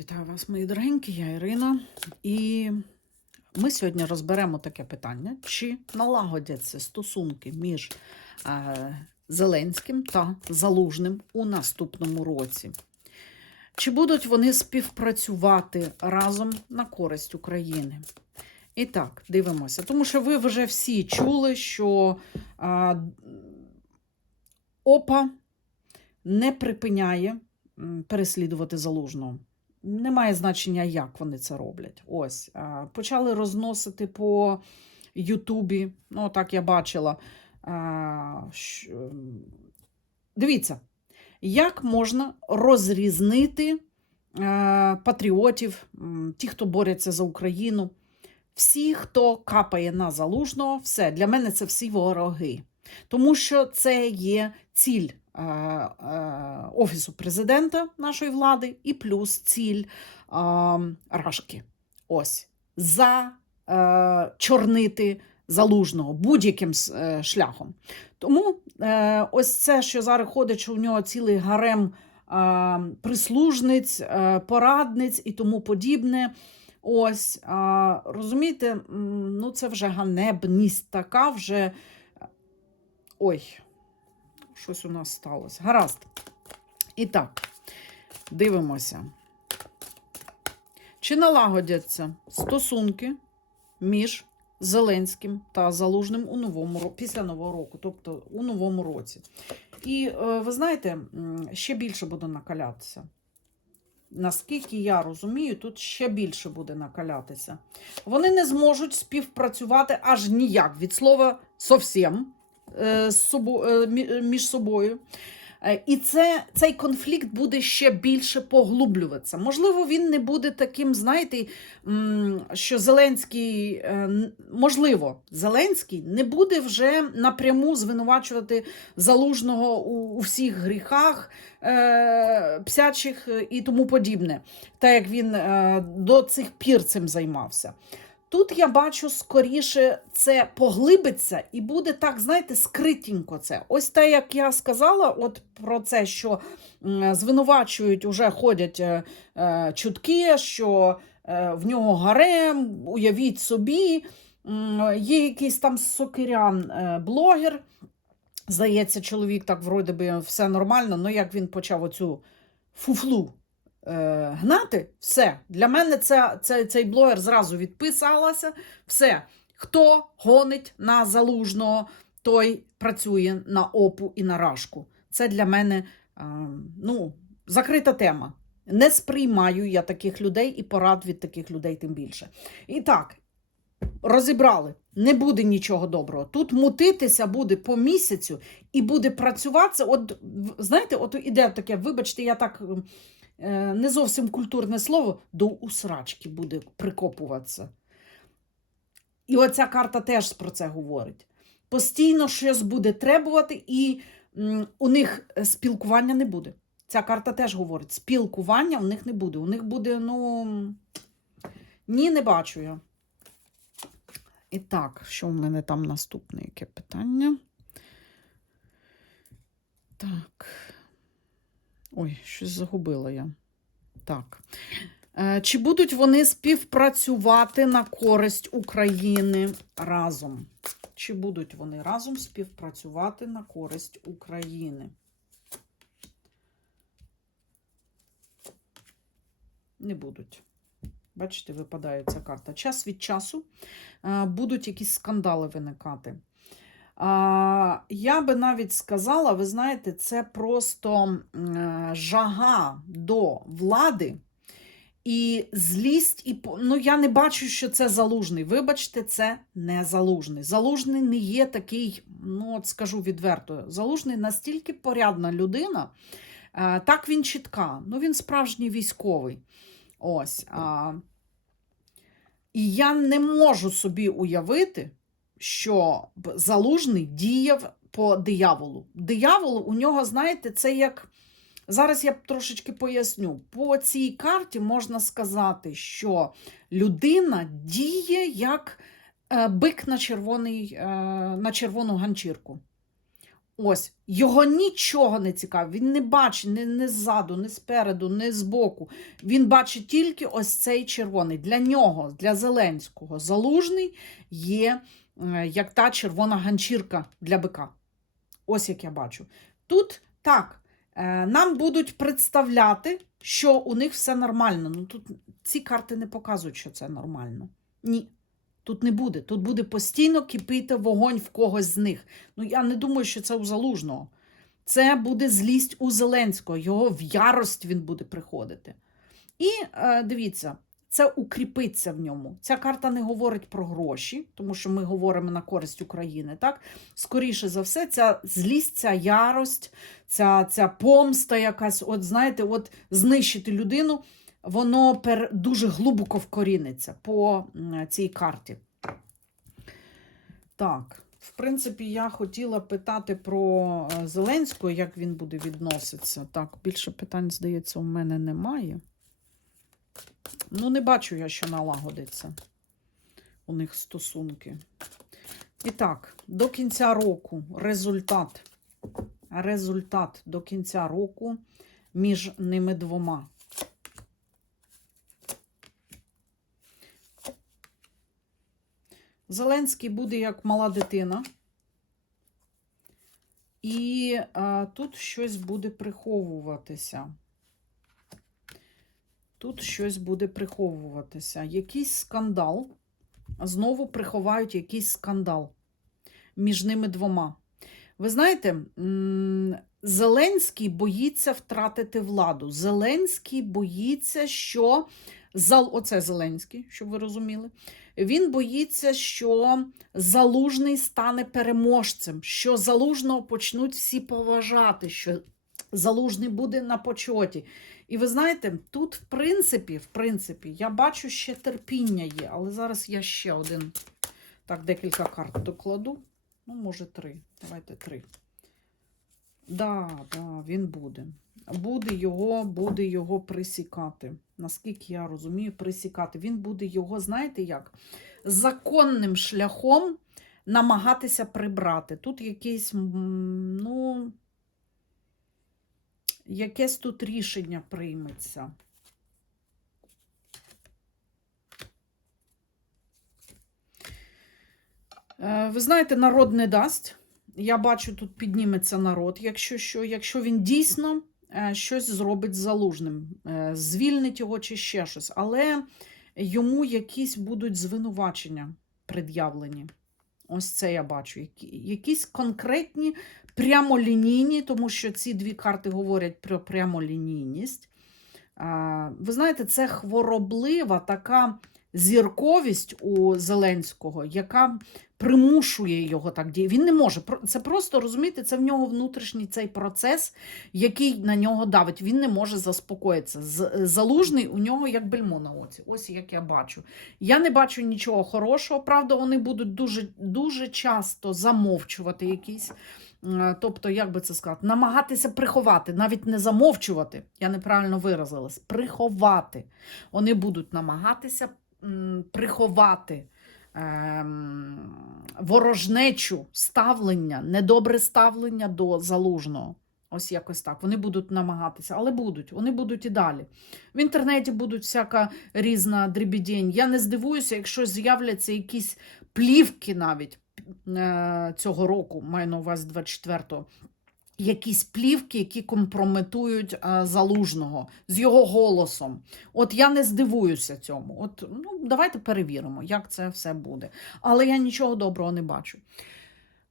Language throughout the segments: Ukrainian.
Вітаю вас, мої дорогенькі, я Ірина. І ми сьогодні розберемо таке питання: чи налагодяться стосунки між е, Зеленським та Залужним у наступному році? Чи будуть вони співпрацювати разом на користь України? І так, дивимося. Тому що ви вже всі чули, що е, ОПА не припиняє переслідувати залужного. Немає значення, як вони це роблять. Ось почали розносити по Ютубі. Ну, так я бачила. Ем, Дивіться, як можна розрізнити е, патріотів, ті, хто борються за Україну, всі, хто капає на залужного, все для мене це всі вороги. Тому що це є ціль е, е, Офісу президента нашої влади і плюс ціль е, Рашки. Ось за чорнити залужного будь-яким шляхом. Тому ось це, що зараз ходить, що у нього цілий гарем прислужниць, порадниць і тому подібне. Ось, розумієте, ну це вже ганебність така, вже. Ой, щось у нас сталося. Гаразд. І так, дивимося. Чи налагодяться стосунки між Зеленським та Залужним у новому після нового року, тобто у новому році. І е, ви знаєте, ще більше буде накалятися. Наскільки я розумію, тут ще більше буде накалятися. Вони не зможуть співпрацювати аж ніяк від слова зовсім е, е, мі- між собою. Е, І це, цей конфлікт буде ще більше поглублюватися. Можливо, він не буде таким, знаєте, що Зеленський, можливо, Зеленський не буде вже напряму звинувачувати залужного у, всіх гріхах псячих і тому подібне, так як він до цих пір цим займався. Тут я бачу скоріше це поглибиться і буде так, знаєте, скритенько це. Ось те, як я сказала, от про це, що звинувачують, уже ходять е, е, чутки, що е, в нього гарем, уявіть собі, є якийсь там сокирян блогер. Здається, чоловік так вроде би все нормально, але як він почав оцю фуфлу е, гнати, все. Для мене це, це, цей блогер зразу відписалася. Все. Хто гонить на залужного, той працює на опу і на рашку. Це для мене е, ну, закрита тема. Не сприймаю я таких людей і порад від таких людей тим більше. І так, розібрали. Не буде нічого доброго. Тут мутитися буде по місяцю і буде працюватися. От знаєте, от іде таке, вибачте, я так не зовсім культурне слово, до усрачки буде прикопуватися. І оця карта теж про це говорить. Постійно щось буде требувати, і у них е, спілкування не буде. Ця карта теж говорить: спілкування у них не буде. У них буде, ну ні, не бачу я. І так, що в мене там наступне яке питання? Так. Ой, щось загубила я. Так. Е, Чи будуть вони співпрацювати на користь України разом? Чи будуть вони разом співпрацювати на користь України? Не будуть. Бачите, випадає ця карта. Час від часу е, будуть якісь скандали виникати. Я би навіть сказала, ви знаєте, це просто е, жага до влади і злість, і ну я не бачу, що це залужний. Вибачте, це не залужний. Залужний не є такий, ну от скажу відверто, залужний настільки порядна людина, е, так він чітка, ну він справжній військовий. Ось. І я не можу собі уявити, що залужний діяв по дияволу. Диявол у нього, знаєте, це як. Зараз я трошечки поясню. По цій карті можна сказати, що людина діє як е, бик на, червоний, е, на червону ганчірку. Ось, його нічого не цікавить. Він не бачить ні, ні ззаду, ні спереду, ні збоку. Він бачить тільки ось цей червоний. Для нього, для Зеленського, залужний є як та червона ганчірка для бика. Ось як я бачу. Тут так, е, нам будуть представляти, що у них все нормально. Ну тут ці карти не показують, що це нормально. Ні. Тут не буде. Тут буде постійно кипіти вогонь в когось з них. Ну, я не думаю, що це у залужного. Це буде злість у Зеленського. Його в ярость він буде приходити. І е, дивіться, це укріпиться в ньому. Ця карта не говорить про гроші, тому що ми говоримо на користь України. Так? Скоріше за все, ця злість, ця ярость, ця, ця помста якась, от знаєте, от знищити людину, воно пер, дуже глибоко вкоріниться по цій карті. Так, в принципі, я хотіла питати про е, Зеленського, як він буде відноситися. Так, більше питань, здається, у мене немає. Ну, не бачу я, що налагодиться у них стосунки. І так, до кінця року результат. Результат до кінця року між ними двома. Зеленський буде як мала дитина. І а, тут щось буде приховуватися. Тут щось буде приховуватися. Якийсь скандал. Знову приховають якийсь скандал між ними двома. Ви знаєте, Зеленський боїться втратити владу. Зеленський боїться, що оце Зеленський, щоб ви розуміли. Він боїться, що залужний стане переможцем, що залужного почнуть всі поважати, що залужний буде на почоті. І ви знаєте, тут, в принципі, в принципі, я бачу ще терпіння є, але зараз я ще один, так, декілька карт докладу. Ну, може, три. Давайте три. Да, да, він буде. Буде його, буде його присікати. Наскільки я розумію, присікати. Він буде його, знаєте як? Законним шляхом намагатися прибрати. Тут якийсь, ну, якесь тут рішення прийметься. Е, Ви знаєте, народ не дасть. Я бачу, тут підніметься народ, якщо що, якщо він дійсно е, щось зробить з залужним, е, звільнить його чи ще щось, але йому якісь будуть звинувачення пред'явлені. Ось це я бачу. Які- Якісь конкретні прямолінійні, тому що ці дві карти говорять про прямолінійність. Ви знаєте, це хвороблива така зірковість у Зеленського, яка примушує його так діяти. Він не може. Це просто розумієте, це в нього внутрішній цей процес, який на нього давить. Він не може заспокоїтися. Залужний у нього як бельмо на оці. Ось як я бачу. Я не бачу нічого хорошого. Правда, вони будуть дуже, дуже часто замовчувати якісь. е, Тобто, як би це сказати, намагатися приховати, навіть не замовчувати, я неправильно виразилась, приховати. Вони будуть намагатися приховати ем, ворожнечу ставлення, недобре ставлення до залужного. Ось якось так. Вони будуть намагатися, але будуть, вони будуть і далі. В інтернеті будуть всяка різна дрібідень. Я не здивуюся, якщо з'являться якісь плівки навіть е, цього року, маю на увазі 24-го. Якісь плівки, які компрометують залужного з його голосом. От я не здивуюся цьому. От ну, давайте перевіримо, як це все буде. Але я нічого доброго не бачу.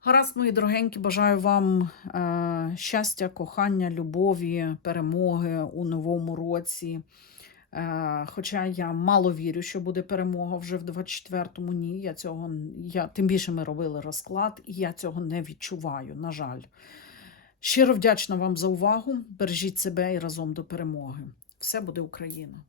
Гаразд, мої дорогенькі, бажаю вам е, щастя, кохання, любові, перемоги у новому році. Е, хоча я мало вірю, що буде перемога вже в 24-му. Ні, я цього я, тим більше ми робили розклад, і я цього не відчуваю, на жаль. Щиро вдячна вам за увагу. Бережіть себе і разом до перемоги. Все буде Україна!